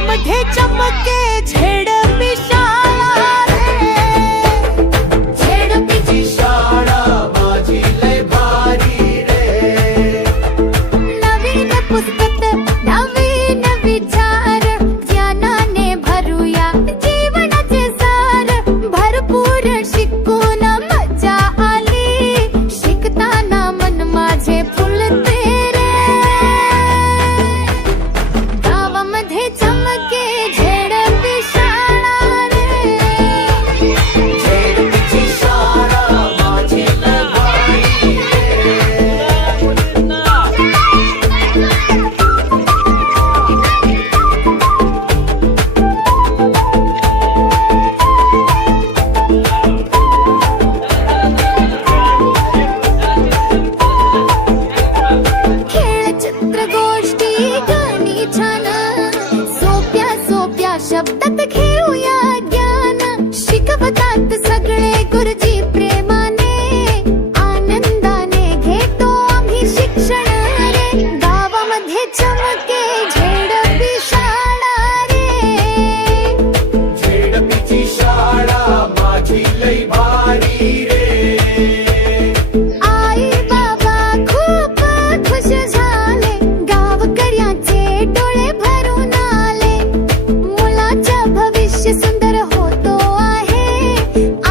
गावामध्ये चमके झेडपी शाळा रे. झेडपीची शाळा माझी लय भारी रे. नवीन पुस्तक नवीन विचार ज्ञानाने भरूया जीवनाचे सार. भरपूर शिकून मजा आली शिकताना मन माझे फुलते रे. गावामध्ये चमके झेडपी शाळा रे. झेडपीची शाळा माझी लय भारी रे. खेळ चित्र गोष्टी गाणी छान सोप्या सोप्या शब्दात घेऊया ज्ञान. शिकवतात सगळे गुरुजी प्रेमाने आनंदाने घेतो आम्ही शिक्षण रे. गावामध्ये चमके झेडपी शाळा रे. झेडपीची शाळा माझी लय भारी रे. आई बाबा खूप खुश झाले गावकऱ्याचे डोळे भरून आले. मुलाचं भविष्य सुंदर होतो आहे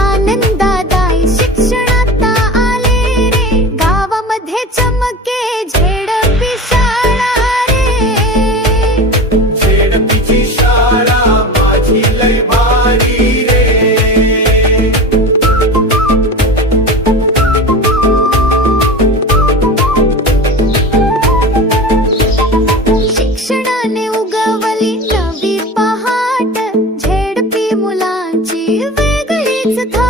आनंदादायी शिक्षणात आले रे. गावामध्ये चमके झेडपी शाळा रे. झेडपीची शाळा माझी लय भारी रे. शिक्षणाने उगवली नवी पहाट झेडपी मुलांची वेगळीच थाट.